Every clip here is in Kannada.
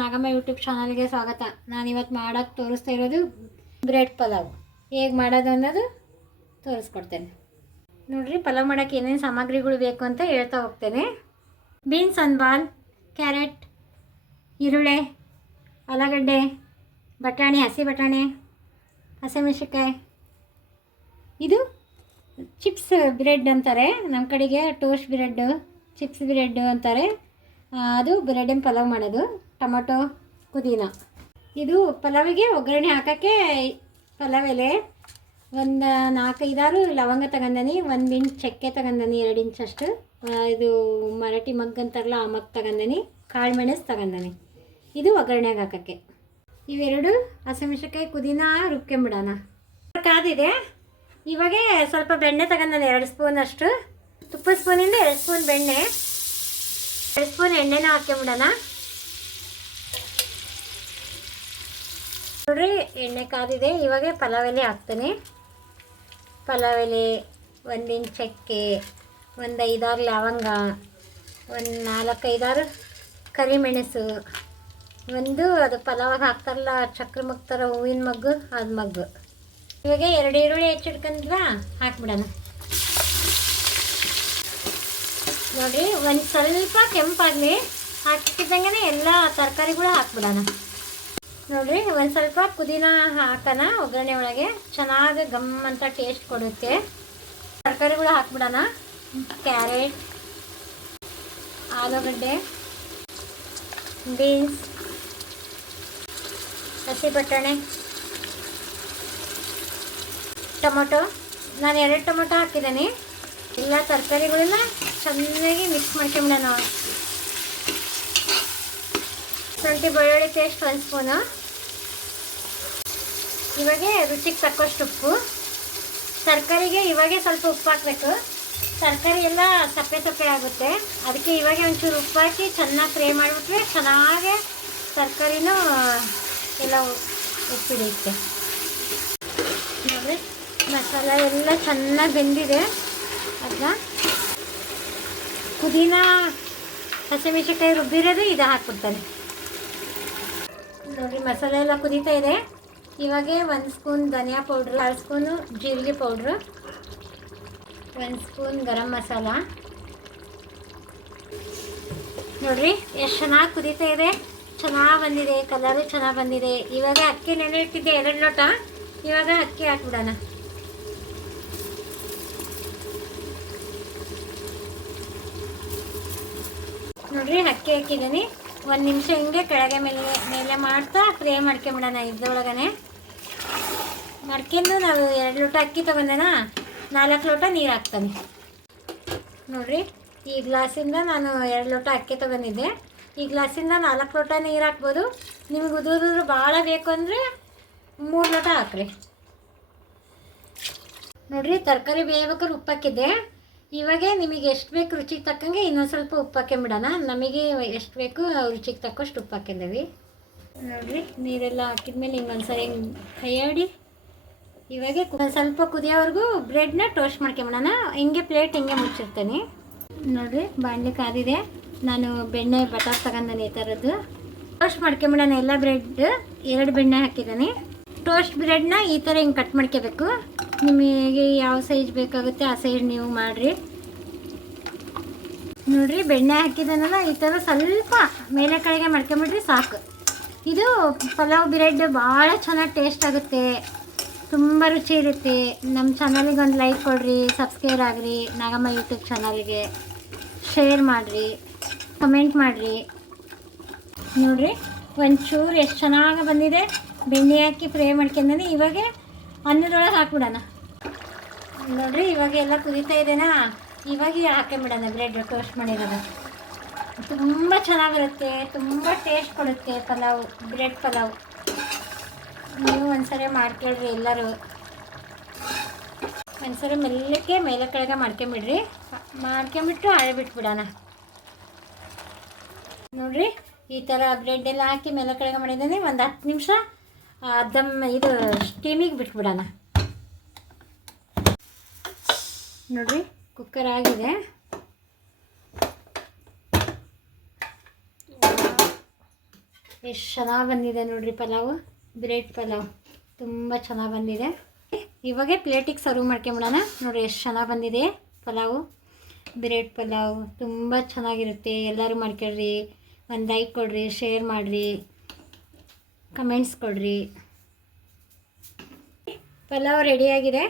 ನಾಗಮ್ಮ ಯೂಟ್ಯೂಬ್ ಚಾನಲ್ಗೆ ಸ್ವಾಗತ. ನಾನಿವತ್ತು ಮಾಡೋಕ್ಕೆ ತೋರಿಸ್ತಾ ಇರೋದು ಬ್ರೆಡ್ ಪಲಾವ್. ಹೇಗೆ ಮಾಡೋದು ಅನ್ನೋದು ತೋರಿಸ್ಕೊಡ್ತೇನೆ ನೋಡಿರಿ. ಪಲಾವ್ ಮಾಡೋಕ್ಕೆ ಏನೇನು ಸಾಮಗ್ರಿಗಳು ಬೇಕು ಅಂತ ಹೇಳ್ತಾ ಹೋಗ್ತೇನೆ. ಬೀನ್ಸ್ ಒಂದು ಬಾಲ್, ಕ್ಯಾರೆಟ್, ಈರುಳ್ಳಿ, ಆಲೂಗಡ್ಡೆ, ಬಟಾಣಿ, ಹಸಿ ಬಟಾಣಿ, ಹಸಿಮೆಣಸಿನ್ಕಾಯಿ. ಇದು ಚಿಪ್ಸ್ ಬ್ರೆಡ್ ಅಂತಾರೆ, ನಮ್ಮ ಕಡೆಗೆ ಟೋಸ್ಟ್ ಬ್ರೆಡ್, ಚಿಪ್ಸ್ ಬ್ರೆಡ್ ಅಂತಾರೆ. ಅದು ಬ್ರೆಡ್ಡಿನ ಪಲಾವ್ ಮಾಡೋದು. ಟೊಮೊಟೊ, ಪುದೀನ. ಇದು ಪಲಾವಿಗೆ ಒಗ್ಗರಣೆ ಹಾಕೋಕ್ಕೆ ಪಲಾವ್ ಎಲೆ ಒಂದು 4-5 ಲವಂಗ ತಗೊಂಡನಿ, 1 ಇಂಚ್ ಚಕ್ಕೆ ತಗೊಂಡನಿ, 2 ಇಂಚಷ್ಟು. ಇದು ಮರಾಠಿ ಮಗ್ ಅಂತಾರಲ್ಲ ಆ ಮಗ್ ತಗೊಂಡನಿ, ಕಾಳು ಮೆಣಸು ತಗೊಂಡನಿ. ಇದು ಒಗ್ಗರಣೆಗೆ ಹಾಕೋಕ್ಕೆ. ಇವೆರಡು ಹಸಿಮೆಣಸಿನ್ಕಾಯಿ ಪುದೀನ ರುಬ್ಕೊಂಬಿಡೋಣ. ಕಾದಿದೆ. ಇವಾಗ ಸ್ವಲ್ಪ ಬೆಣ್ಣೆ ತಗೊಂಡನಿ, 2 ಸ್ಪೂನ್ ಅಷ್ಟು. ತುಪ್ಪದ ಸ್ಪೂನಿಂದ 2 ಸ್ಪೂನ್ ಬೆಣ್ಣೆ, 2 ಸ್ಪೂನ್ ಎಣ್ಣೆನ ಹಾಕ್ಕೊಂಬಿಡೋಣ. ನೋಡ್ರಿ, ಎಣ್ಣೆ ಕಾದಿದೆ. ಇವಾಗ ಪಲಾವ್ ಎಲೆ ಹಾಕ್ತೇನೆ. ಪಲಾವ್ ಎಲೆ, 1 ಇಂಚ್ ಚಕ್ಕೆ, ಒಂದು 5-6 ಲವಂಗ, ಒಂದು 4-5 ಕರಿಮೆಣಸು, ಒಂದು ಅದು ಪಲಾವಿಗೆ ಹಾಕ್ತಾರಲ್ಲ ಚಕ್ರ ಮಗ್ ಥರ ಹೂವಿನ ಮಗ್ಗು, ಅದು ಮಗ್ಗು. ಇವಾಗ 2 ಈರುಳ್ಳಿ ಹೆಚ್ಚಿಡ್ಕೊಂಡ್ವಾ ಹಾಕ್ಬಿಡೋಣ. ನೋಡಿ, ಒಂದು ಸ್ವಲ್ಪ ಕೆಂಪಾಗಲಿ, ಹಾಕಿದ್ದಂಗೆ ಎಲ್ಲ ತರಕಾರಿಗಳು ಹಾಕ್ಬಿಡೋಣ. ನೋಡಿರಿ, ಒಂದು ಸ್ವಲ್ಪ ಪುದೀನ ಹಾಕೋಣ ಒಗ್ಗರಣೆ ಒಳಗೆ, ಚೆನ್ನಾಗಿ ಗಮ್ ಅಂತ ಟೇಸ್ಟ್ ಕೊಡುತ್ತೆ. ತರಕಾರಿಗಳು ಹಾಕ್ಬಿಡೋಣ. ಕ್ಯಾರೆಟ್, ಆಲೂಗಡ್ಡೆ, ಬೀನ್ಸ್, ಹಸಿ ಬಟಾಣಿ, ಟೊಮೊಟೊ. ನಾನು 2 ಟೊಮೊಟೊ ಹಾಕಿದ್ದೀನಿ. ಎಲ್ಲ ತರಕಾರಿಗಳನ್ನ ಚೆನ್ನಾಗಿ ಮಿಕ್ಸ್ ಮಾಡ್ಕೊಂಬಿಡೋಣ. ಶುಂಠಿ ಬೆಳ್ಳುಳ್ಳಿ ಪೇಸ್ಟ್ 1 ಸ್ಪೂನು. ಇವಾಗ ರುಚಿಗೆ ತಕ್ಕಷ್ಟು ಉಪ್ಪು. ತರಕಾರಿಗೆ ಇವಾಗೆ ಸ್ವಲ್ಪ ಉಪ್ಪು ಹಾಕಬೇಕು. ತರಕಾರಿ ಎಲ್ಲ ಸಪ್ಪೆ ಸಪ್ಪೆ ಆಗುತ್ತೆ, ಅದಕ್ಕೆ ಇವಾಗ ಒಂಚೂರು ಉಪ್ಪು ಹಾಕಿ ಚೆನ್ನಾಗಿ ಫ್ರೈ ಮಾಡಿಬಿಟ್ರೆ ಚೆನ್ನಾಗಿ ತರಕಾರಿನೂ ಎಲ್ಲ ಉಪ್ಪಿಡುತ್ತೆ. ನೋಡಿ, ಮಸಾಲ ಎಲ್ಲ ಚೆನ್ನಾಗಿ ಬೆಂದಿದೆ. ಅದನ್ನ ಪುದೀನ ಹಸಿಮೆಣಸಿನ್ಕಾಯಿ ರುಬ್ಬಿರೋದು ಇದು ಹಾಕ್ಬಿಡ್ತಾರೆ. ನೋಡಿ, ಮಸಾಲೆ ಎಲ್ಲ ಕುದೀತಾ ಇದೆ. ಇವಾಗ 1 ಸ್ಪೂನ್ ಧನಿಯಾ ಪೌಡ್ರು, 2 ಸ್ಪೂನು ಜೀರಿಗೆ ಪೌಡ್ರು, 1 ಸ್ಪೂನ್ ಗರಂ ಮಸಾಲ. ನೋಡಿರಿ ಎಷ್ಟು ಚೆನ್ನಾಗಿ ಕುದೀತಾ ಇದೆ, ಚೆನ್ನಾಗಿ ಬಂದಿದೆ, ಕಲರು ಚೆನ್ನಾಗಿ ಬಂದಿದೆ. ಇವಾಗ ಅಕ್ಕಿ ನೆನೆ ಇಟ್ಟಿದ್ದೆ 2 ಲೋಟ. ಇವಾಗ ಅಕ್ಕಿ ಹಾಕ್ಬಿಡೋಣ. ನೋಡಿರಿ, ಅಕ್ಕಿ ಹಾಕಿದ್ದೀನಿ. 1 ನಿಮಿಷ ಹಿಂಗೆ ಕೆಳಗೆ ಮೇಲೆ ಮಾಡ್ತಾ ಫ್ರೈ ಮಾಡ್ಕೊಂಬಿಡೋಣ. ಇದ್ರೊಳಗನೆ ಮಾಡ್ಕೊಂಡು ನಾವು 2 ಲೋಟ ಅಕ್ಕಿ ತೊಗೊಂಡೆನಾ, 4 ಲೋಟ ನೀರು ಹಾಕ್ತಾನೆ. ನೋಡಿರಿ, ಈ ಗ್ಲಾಸಿಂದ ನಾನು 2 ಲೋಟ ಅಕ್ಕಿ ತೊಗೊಂಡಿದ್ದೆ. ಈ ಗ್ಲಾಸಿಂದ 4 ಲೋಟ ನೀರು ಹಾಕ್ಬೋದು. ನಿಮ್ಗೆ ಉದುರು ಭಾಳ ಬೇಕು ಅಂದರೆ 3 ಲೋಟ ಹಾಕ್ರಿ. ನೋಡಿರಿ, ತರಕಾರಿ ಬೇಯ್ಬೇಕಾದ್ರೆ ಉಪ್ಪು ಹಾಕಿದ್ದೆ. ಇವಾಗ ನಿಮಗೆ ಎಷ್ಟು ಬೇಕು ರುಚಿಗೆ ತಕ್ಕಂಗೆ ಇನ್ನೊಂದು ಸ್ವಲ್ಪ ಉಪ್ಪು ಹಾಕ್ಕೊಂಬಿಡೋಣ. ನಮಗೆ ಎಷ್ಟು ಬೇಕು ರುಚಿಗೆ ತಕ್ಕಷ್ಟು ಉಪ್ಪು ಹಾಕ್ಕೊಂಡೇವಿ. ನೋಡಿರಿ, ನೀರೆಲ್ಲ ಹಾಕಿದ್ಮೇಲೆ ಹಿಂಗೊಂದು ಸರಿ ಕೈಯಾಡಿ ಇವಾಗ ಒಂದು ಸ್ವಲ್ಪ ಕುದಿಯೋವರೆಗೂ ಬ್ರೆಡ್ನ ಟೋಸ್ಟ್ ಮಾಡ್ಕೊಂಬಿಡೋಣ. ಹಿಂಗೆ ಪ್ಲೇಟ್ ಹಿಂಗೆ ಮುಚ್ಚಿರ್ತೇನೆ. ನೋಡಿರಿ, ಬಾಣಲೆ ಕಾದಿದೆ. ನಾನು ಬೆಣ್ಣೆ ಬಟಾರ್ ತಗೊಂಡೇನೆ, ಈ ಥರದ್ದು. ಟೋಸ್ಟ್ ಮಾಡ್ಕೊಂಬಿಡೋಣ ಎಲ್ಲ ಬ್ರೆಡ್. 2 ಬೆಣ್ಣೆ ಹಾಕಿದ್ದೀನಿ. ಟೋಸ್ಟ್ ಬ್ರೆಡ್ನ ಈ ಥರ ಹಿಂಗೆ ಕಟ್ ಮಾಡ್ಕೋಬೇಕು. ನಿಮಗೆ ಯಾವ ಸೈಜ್ ಬೇಕಾಗುತ್ತೆ ಆ ಸೈಜ್ ನೀವು ಮಾಡಿರಿ. ನೋಡಿರಿ, ಬೆಣ್ಣೆ ಹಾಕಿದನಲ್ಲ, ಈ ಥರ ಸ್ವಲ್ಪ ಮೇಲೆ ಕೆಳಗೆ ಮಾಡ್ಕೊಂಬಿಡ್ರಿ ಸಾಕು. ಇದು ಪಲಾವ್ ಬ್ರೆಡ್ ಭಾಳ ಚೆನ್ನಾಗಿ ಟೇಸ್ಟ್ ಆಗುತ್ತೆ, ತುಂಬ ರುಚಿ ಇರುತ್ತೆ. ನಮ್ಮ ಚಾನಲಿಗೆ ಒಂದು ಲೈಕ್ ಕೊಡಿರಿ, ಸಬ್ಸ್ಕ್ರೈಬ್ ಆಗಿರಿ, ನಾಗಮ್ಮ ಯೂಟ್ಯೂಬ್ ಚಾನಲ್ಗೆ ಶೇರ್ ಮಾಡಿರಿ, ಕಮೆಂಟ್ ಮಾಡಿರಿ. ನೋಡಿರಿ, ಒಂಚೂರು ಎಷ್ಟು ಚೆನ್ನಾಗಿ ಬಂದಿದೆ. ಬೆಣ್ಣೆ ಹಾಕಿ ಫ್ರೈ ಮಾಡ್ಕೊಂಡೇ ಇವಾಗ ಅನ್ನದೊಳಗೆ ಹಾಕ್ಬಿಡೋಣ. ನೋಡಿರಿ, ಇವಾಗ ಎಲ್ಲ ಕುದೀತಾ ಇದೆನಾ, ಇವಾಗ ಹಾಕೊಂಬಿಡೋಣ ಬ್ರೆಡ್ ಟೋಸ್ಟ್ ಮಾಡಿರೋದು. ತುಂಬ ಚೆನ್ನಾಗಿರುತ್ತೆ, ತುಂಬ ಟೇಸ್ಟ್ ಕೊಡುತ್ತೆ ಪಲಾವ್, ಬ್ರೆಡ್ ಪಲಾವ್. ನೀವು ಒಂದ್ಸರಿ ಮಾಡ್ಕೊಳ್ರಿ ಎಲ್ಲರೂ. ಒಂದ್ಸರಿ ಮೆಲ್ಲಕ್ಕೆ ಮೇಲೆ ಕೆಳಗೆ ಮಾಡ್ಕೊಂಬಿಡ್ರಿ. ಮಾಡ್ಕೊಂಬಿಟ್ಟು ಬಿಟ್ಬಿಡೋಣ. ನೋಡಿರಿ, ಈ ಥರ ಬ್ರೆಡ್ ಎಲ್ಲ ಹಾಕಿ ಮೇಲೆ ಕೆಳಗೆ ಮಾಡಿದ್ದೀನಿ. ಒಂದು 10 ನಿಮಿಷ ಇದು ಸ್ಟೀಮಿಗೆ ಬಿಟ್ಬಿಡೋಣ. ನೋಡಿರಿ, ಕುಕ್ಕರ್ ಆಗಿದೆ. ಎಷ್ಟು ಚೆನ್ನಾಗಿ ಬಂದಿದೆ ನೋಡಿರಿ ಪಲಾವು. ಬ್ರೆಡ್ ಪಲಾವ್ ತುಂಬ ಚೆನ್ನಾಗಿ ಬಂದಿದೆ. ಇವಾಗೆ ಪ್ಲೇಟಿಗೆ ಸರ್ವ್ ಮಾಡ್ಕೊಂಬಿಡೋಣ. ನೋಡಿರಿ ಎಷ್ಟು ಚೆನ್ನಾಗಿ ಬಂದಿದೆ ಪಲಾವು. ಬ್ರೆಡ್ ಪಲಾವ್ ತುಂಬ ಚೆನ್ನಾಗಿರುತ್ತೆ. ಎಲ್ಲರೂ ಮಾಡ್ಕೊಳ್ರಿ. ಒಂದು ಲೈಕ್ ಕೊಡಿರಿ, ಶೇರ್ ಮಾಡಿರಿ, ಕಮೆಂಟ್ಸ್ ಕೊಡಿರಿ. ಪಲಾವ್ ರೆಡಿಯಾಗಿದೆ.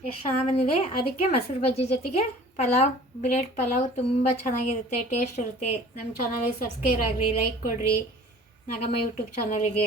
ಎಷ್ಟು ಚೆನ್ನಾಗಿ ಬಂದಿದೆ. ಅದಕ್ಕೆ ಮೊಸರು ಬಜ್ಜಿ ಜೊತೆಗೆ ಪಲಾವ್, ಬ್ರೆಡ್ ಪಲಾವ್ ತುಂಬ ಚೆನ್ನಾಗಿರುತ್ತೆ, ಟೇಸ್ಟ್ ಇರುತ್ತೆ. ನಮ್ಮ ಚಾನಲಿಗೆ ಸಬ್ಸ್ಕ್ರೈಬ್ ಆಗಿರಿ, ಲೈಕ್ ಕೊಡಿರಿ ನಾಗಮ್ಮ ಯೂಟ್ಯೂಬ್ ಚಾನಲಿಗೆ.